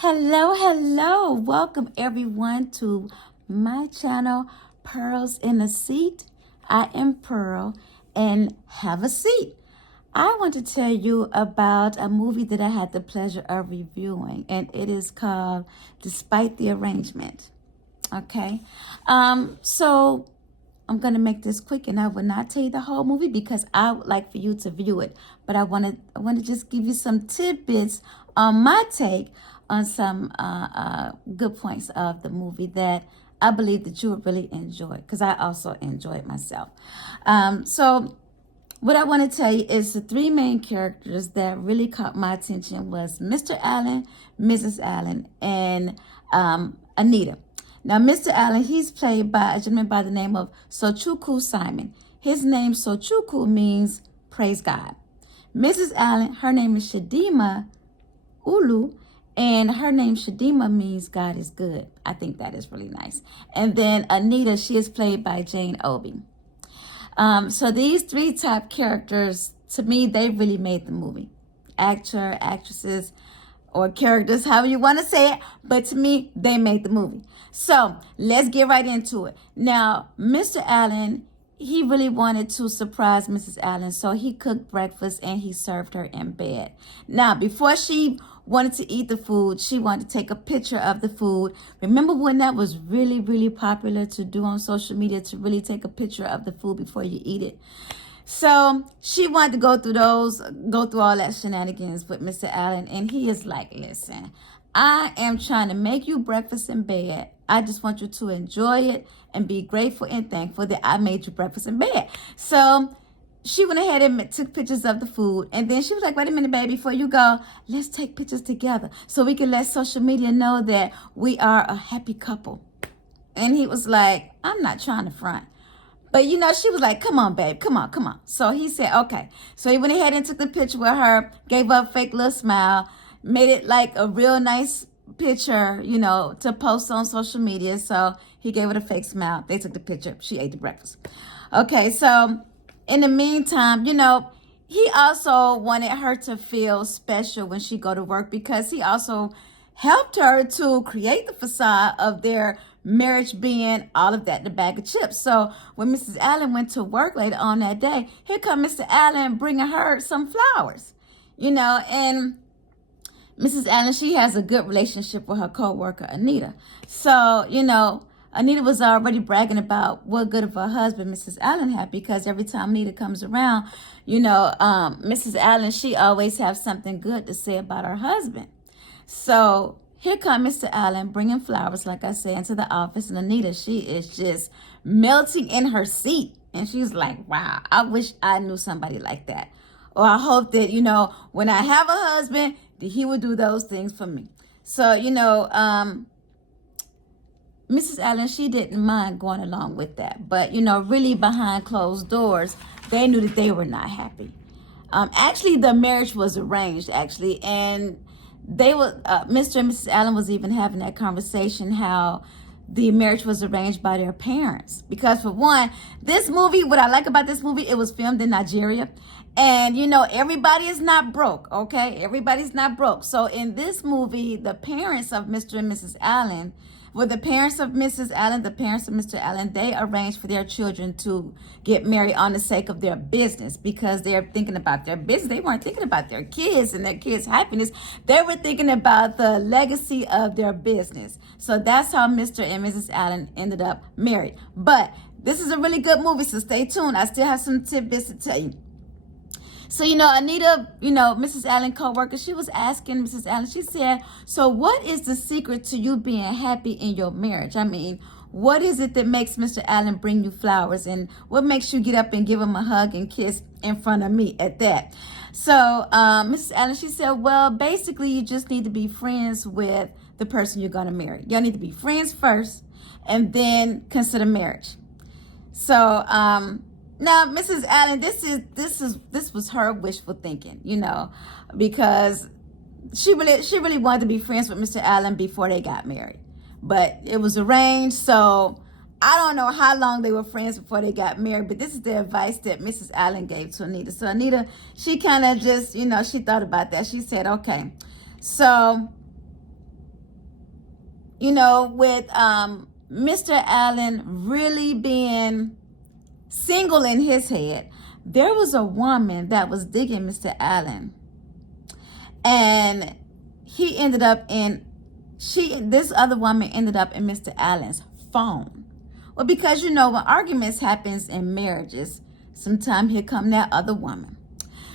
Hello, hello. Welcome everyone to my channel, Pearls in a Seat. I am Pearl and have a seat. I want to tell you about a movie that I had the pleasure of reviewing, and it is called Despite the Arrangement. Okay. So I'm gonna make this quick, and I will not tell you the whole movie because I would like for you to view it. But I want to just give you some tidbits on my take on some good points of the movie that I believe that you would really enjoy because I also enjoy it myself. So what I want to tell you is the three main characters that really caught my attention was Mr. Allen, Mrs. Allen, and Anita. Now, Mr. Allen, he's played by a gentleman by the name of Tochukwu Simon. His name, Tochukwu, means praise God. Mrs. Allen, her name is Chidimma Ulu, and her name Chidimma means God is good. I think that is really nice. And then Anita, she is played by Jane Obi. So these three top characters, to me, they really made the movie. Actor, actresses, or characters, however you want to say it, but to me, they made the movie. So let's get right into it. Now, Mr. Allen, he really wanted to surprise Mrs. Allen, so he cooked breakfast and he served her in bed. Now, before she wanted to eat the food, she wanted to take a picture of the food. Remember when that was really, really popular to do on social media, to really take a picture of the food before you eat it? So she wanted to go through all that shenanigans with Mr. Allen, and he is like, listen, I am trying to make you breakfast in bed. I just want you to enjoy it and be grateful and thankful that I made you breakfast in bed. So she went ahead and took pictures of the food, and then she was like, wait a minute, baby, before you go, let's take pictures together so we can let social media know that we are a happy couple. And he was like, I'm not trying to front. But, she was like, come on, babe, come on, come on. So he said, okay. So he went ahead and took the picture with her, gave her a fake little smile, made it like a real nice picture, to post on social media. So he gave her a fake smile. They took the picture. She ate the breakfast. Okay, so in the meantime, he also wanted her to feel special when she go to work because he also helped her to create the facade of their marriage being all of that in a bag of chips. So when Mrs. Allen went to work later on that day, here come Mr. Allen bringing her some flowers, and Mrs. Allen, she has a good relationship with her co-worker, Anita. So, Anita was already bragging about what good of a husband Mrs. Allen had because every time Anita comes around, Mrs. Allen, she always has something good to say about her husband. So here comes Mr. Allen bringing flowers, like I said, into the office. And Anita, she is just melting in her seat. And she's like, wow, I wish I knew somebody like that. Or I hope that, when I have a husband, that he would do those things for me. So, Mrs. Allen, she didn't mind going along with that. But, really behind closed doors, they knew that they were not happy. Actually, the marriage was arranged, actually. And they were, Mr. and Mrs. Allen was even having that conversation how the marriage was arranged by their parents. Because for one, this movie, what I like about this movie, it was filmed in Nigeria. And, everybody is not broke, okay? Everybody's not broke. So in this movie, the parents of Mr. and Mrs. Allen, the parents of Mrs. Allen, the parents of Mr. Allen, they arranged for their children to get married on the sake of their business because they're thinking about their business. They weren't thinking about their kids and their kids' happiness. They were thinking about the legacy of their business. So that's how Mr. and Mrs. Allen ended up married. But this is a really good movie, so stay tuned. I still have some tidbits to tell you. So, Anita, Mrs. Allen co-worker, she was asking Mrs. Allen, she said, so what is the secret to you being happy in your marriage? I mean, what is it that makes Mr. Allen bring you flowers? And what makes you get up and give him a hug and kiss in front of me at that? So, Mrs. Allen, she said, well, basically, you just need to be friends with the person you're going to marry. Y'all need to be friends first and then consider marriage. So, now, Mrs. Allen, this was her wishful thinking, because she really wanted to be friends with Mr. Allen before they got married. But it was arranged, so I don't know how long they were friends before they got married, but this is the advice that Mrs. Allen gave to Anita. So Anita, she kind of just, she thought about that. She said, okay, so with Mr. Allen really being single in his head, there was a woman that was digging Mr. Allen, and he ended up in this other woman ended up in Mr. Allen's phone. Well, because when arguments happens in marriages, sometimes here come that other woman.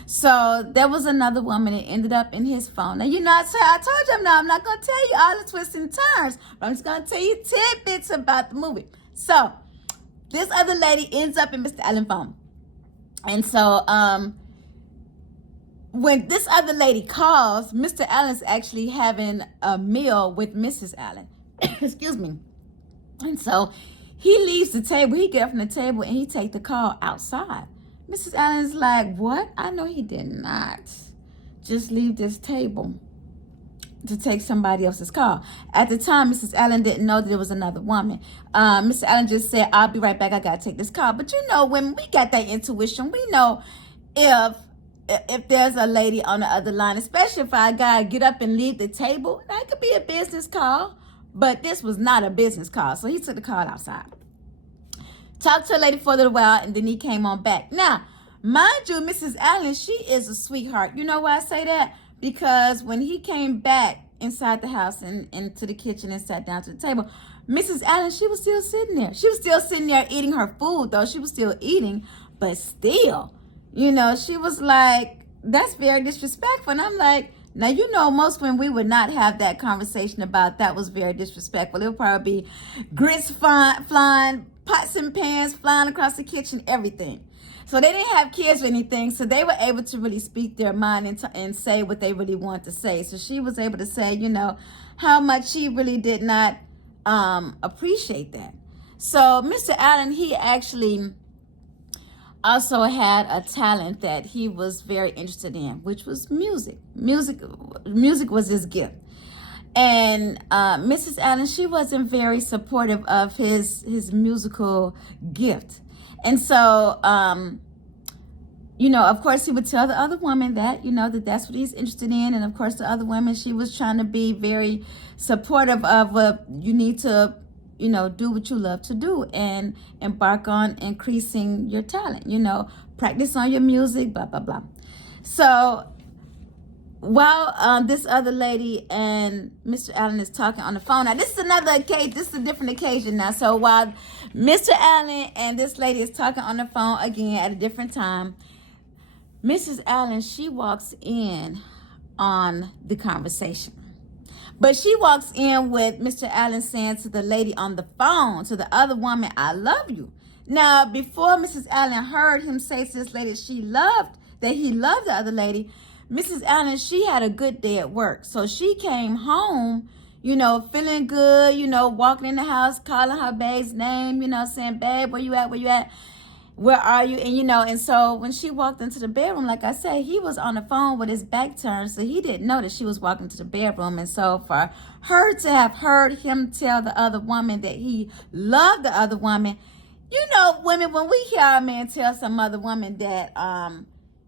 So there was another woman that ended up in his phone. Now, I told you I'm not going to tell you all the twists and turns, but I'm just going to tell you tidbits about the movie. So this other lady ends up in Mr. Allen's phone. And so when this other lady calls, Mr. Allen's actually having a meal with Mrs. Allen. Excuse me. And so he leaves the table. He gets from the table and he take the call outside. Mrs. Allen's like, what? I know he did not just leave this table to take somebody else's call. At the time, Mrs. Allen didn't know that there was another woman. Mr. Allen just said, I'll be right back. I got to take this call. But when we got that intuition, we know if there's a lady on the other line, especially if I gotta get up and leave the table, that could be a business call. But this was not a business call. So he took the call outside. Talked to a lady for a little while, and then he came on back. Now, mind you, Mrs. Allen, she is a sweetheart. You know why I say that? Because when he came back inside the house and into the kitchen and sat down to the table, Mrs. Allen, she was still sitting there. She was still sitting there eating her food, though. She was still eating, but still, she was like, that's very disrespectful. And I'm like, now, most when we would not have that conversation about that was very disrespectful. It would probably be grits flying, pots and pans flying across the kitchen, everything. So they didn't have kids or anything, so they were able to really speak their mind and say what they really want to say. So she was able to say, how much she really did not appreciate that. So Mr. Allen, he actually also had a talent that he was very interested in, which was music. Music was his gift. And Mrs. Allen, she wasn't very supportive of his musical gift. And so, of course, he would tell the other woman that, that's what he's interested in. And of course, the other woman, she was trying to be very supportive of what you need to, do what you love to do and embark on increasing your talent, practice on your music, blah, blah, blah. So while this other lady and Mr. Allen is talking on the phone, now this is another occasion, this is a different occasion now. So while Mr. Allen and this lady is talking on the phone again at a different time, Mrs. Allen, she walks in on the conversation. But she walks in with Mr. Allen saying to the lady on the phone, to the other woman, I love you. Now, before Mrs. Allen heard him say to this lady that he loved the other lady, Mrs. Allen, she had a good day at work. So she came home, feeling good, walking in the house, calling her babe's name, saying, babe, where you at? Where you at? Where are you? And, and so when she walked into the bedroom, like I said, he was on the phone with his back turned. So he didn't know that she was walking to the bedroom. And so for her to have heard him tell the other woman that he loved the other woman, women, when we hear our man tell some other woman that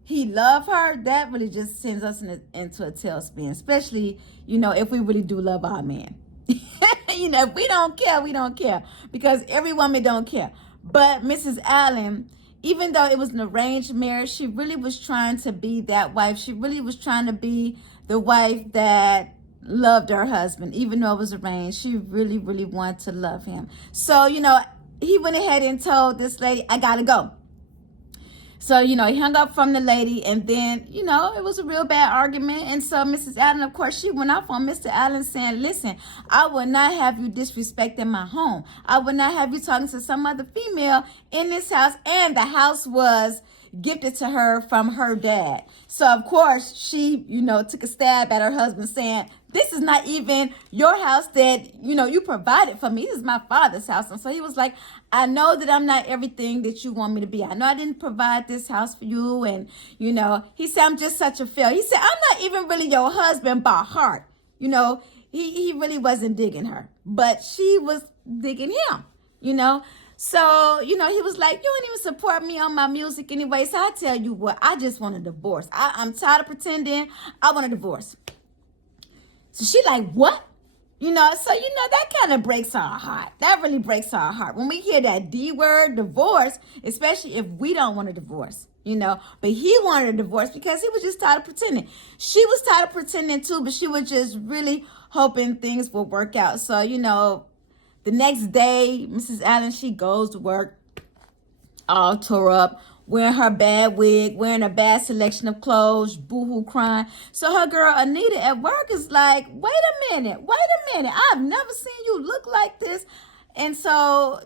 he loved her, that really just sends us into a tailspin, especially, if we really do love our man. If we don't care, we don't care, because every woman don't care. But Mrs. Allen, even though it was an arranged marriage, she really was trying to be that wife. She really was trying to be the wife that loved her husband, even though it was arranged. She really, really wanted to love him. So, he went ahead and told this lady, I gotta go. So, he hung up from the lady, and then, it was a real bad argument. And so Mrs. Allen, of course, she went off on Mr. Allen saying, listen, I will not have you disrespecting my home. I will not have you talking to some other female in this house. And the house was gifted to her from her dad. So, of course, she, took a stab at her husband saying, this is not even your house that, you provided for me. This is my father's house. And so he was like, I know that I'm not everything that you want me to be. I know I didn't provide this house for you. And, he said, I'm just such a failure. He said, I'm not even really your husband by heart. He really wasn't digging her, but she was digging him, So, he was like, you don't even support me on my music anyway. So I tell you what, I just want a divorce. I'm tired of pretending. I want a divorce. So she like, what? That kind of breaks our heart. That really breaks our heart. When we hear that D word, divorce, especially if we don't want a divorce. But he wanted a divorce because he was just tired of pretending. She was tired of pretending too, but she was just really hoping things would work out. So, the next day, Mrs. Allen, she goes to work all tore up, wearing her bad wig, wearing a bad selection of clothes, boohoo crying. So her girl Anita at work is like, wait a minute. I've never seen you look like this. And so,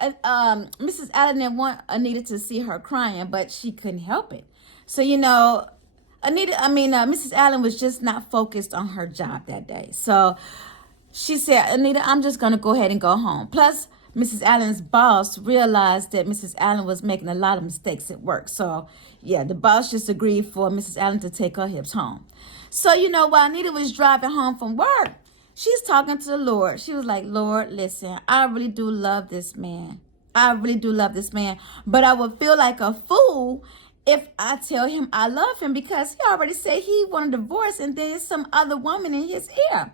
Mrs. Allen didn't want Anita to see her crying, but she couldn't help it. So, Mrs. Allen was just not focused on her job that day. So she said, Anita, I'm just going to go ahead and go home. Plus, Mrs. Allen's boss realized that Mrs. Allen was making a lot of mistakes at work. So, yeah, the boss just agreed for Mrs. Allen to take her hips home. So, while Anita was driving home from work, she's talking to the Lord. She was like, Lord, listen, I really do love this man. But I would feel like a fool if I tell him I love him because he already said he wanted a divorce and there's some other woman in his ear.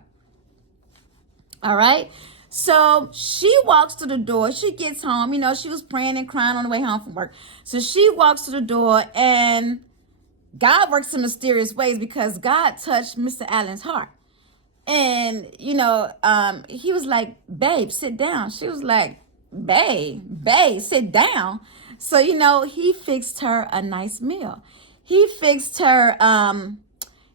All right? So she walks to the door. She gets home. She was praying and crying on the way home from work. So she walks to the door, and God works in mysterious ways because God touched Mr. Allen's heart. And, he was like, babe, sit down. She was like, babe, sit down. So, he fixed her a nice meal. He fixed her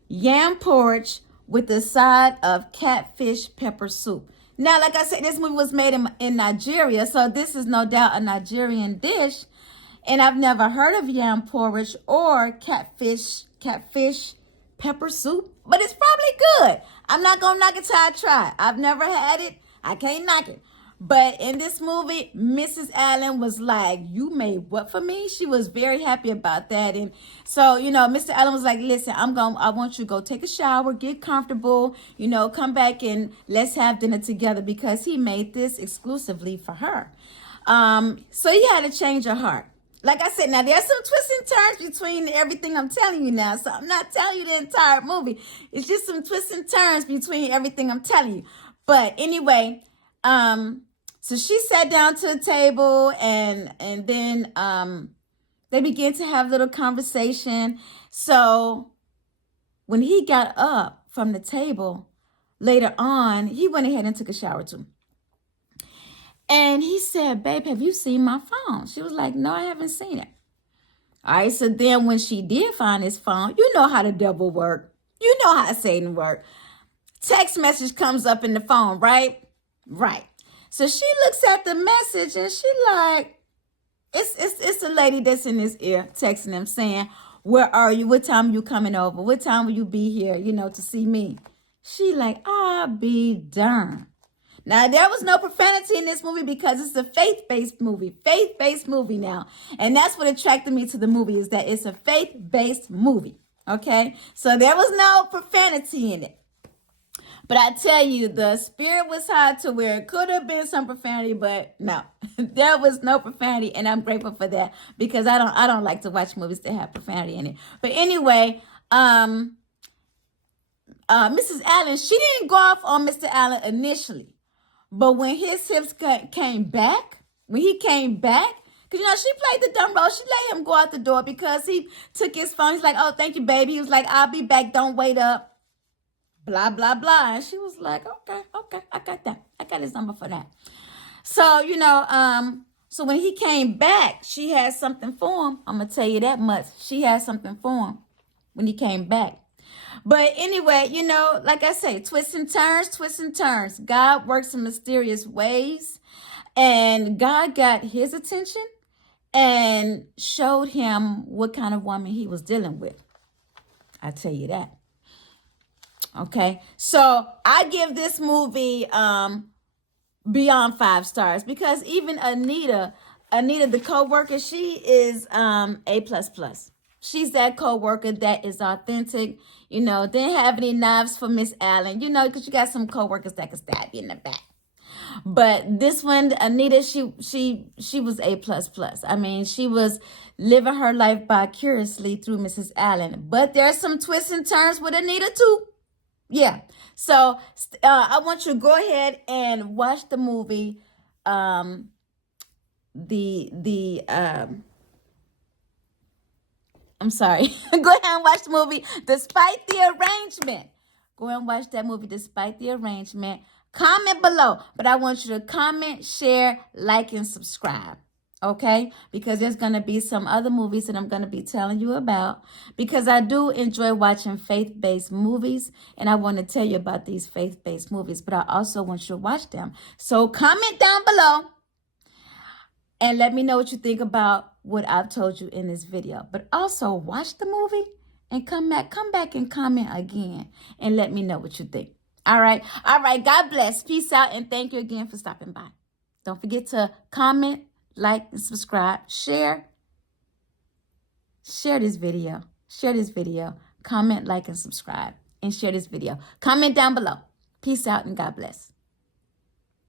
yam porridge with a side of catfish pepper soup. Now, like I said, this movie was made in Nigeria, so this is no doubt a Nigerian dish. And I've never heard of yam porridge or catfish pepper soup, but it's probably good. I'm not going to knock it till I try. I've never had it. I can't knock it. But in this movie, Mrs. Allen was like, you made what for me? She was very happy about that. And so, Mr. Allen was like, listen, I want you to go take a shower, get comfortable, come back and let's have dinner together because he made this exclusively for her. So he had to change her heart. Like I said, now there's some twists and turns between everything I'm telling you now. So I'm not telling you the entire movie. It's just some twists and turns between everything I'm telling you. But anyway, so she sat down to the table and then they began to have a little conversation. So when he got up from the table later on, he went ahead and took a shower too. And he said, babe, have you seen my phone? She was like, no, I haven't seen it. All right, so then when she did find his phone, you know how the devil work. You know how Satan work. Text message comes up in the phone, right? Right. So she looks at the message and she like, it's a lady that's in his ear texting him saying, where are you? What time are you coming over? What time will you be here, to see me? She like, I'll be darned. Now, there was no profanity in this movie because it's a faith-based movie now. And that's what attracted me to the movie is that it's a faith-based movie, okay? So there was no profanity in it. But I tell you, the spirit was high to where it could have been some profanity, but no, there was no profanity, and I'm grateful for that because I don't like to watch movies that have profanity in it. But anyway, Mrs. Allen, she didn't go off on Mr. Allen initially. But when his hips came back, because, she played the dumb role. She let him go out the door because he took his phone. He's like, oh, thank you, baby. He was like, I'll be back. Don't wait up. Blah, blah, blah. And she was like, okay, I got that. I got his number for that. So, so when he came back, she had something for him. I'm going to tell you that much. She had something for him when he came back. But anyway, like I say, twists and turns. God works in mysterious ways. And God got his attention and showed him what kind of woman he was dealing with. I tell you that. Okay. So I give this movie beyond 5 stars because even Anita, the co-worker, she is A++. She's that co-worker that is authentic. Didn't have any knives for Miss Allen, because you got some co-workers that can stab you in the back. But this one, Anita, she was A++. I mean, she was living her life vicariously through Mrs. Allen. But there's some twists and turns with Anita too. Yeah. So I want you to go ahead and watch the movie. The I'm sorry. Go ahead and watch the movie Despite the Arrangement. Go and watch that movie Despite the Arrangement. Comment below, but I want you to comment, share, like, and subscribe. Okay? Because there's going to be some other movies that I'm going to be telling you about. Because I do enjoy watching faith-based movies, and I want to tell you about these faith-based movies, but I also want you to watch them. So comment down below and let me know what you think about what I've told you in this video. But also watch the movie and come back and comment again and let me know what you think. All right. All right. God bless. Peace out. And thank you again for stopping by. Don't forget to comment, like, and subscribe. Share this video. Share this video. Comment, like, and subscribe. And share this video. Comment down below. Peace out and God bless.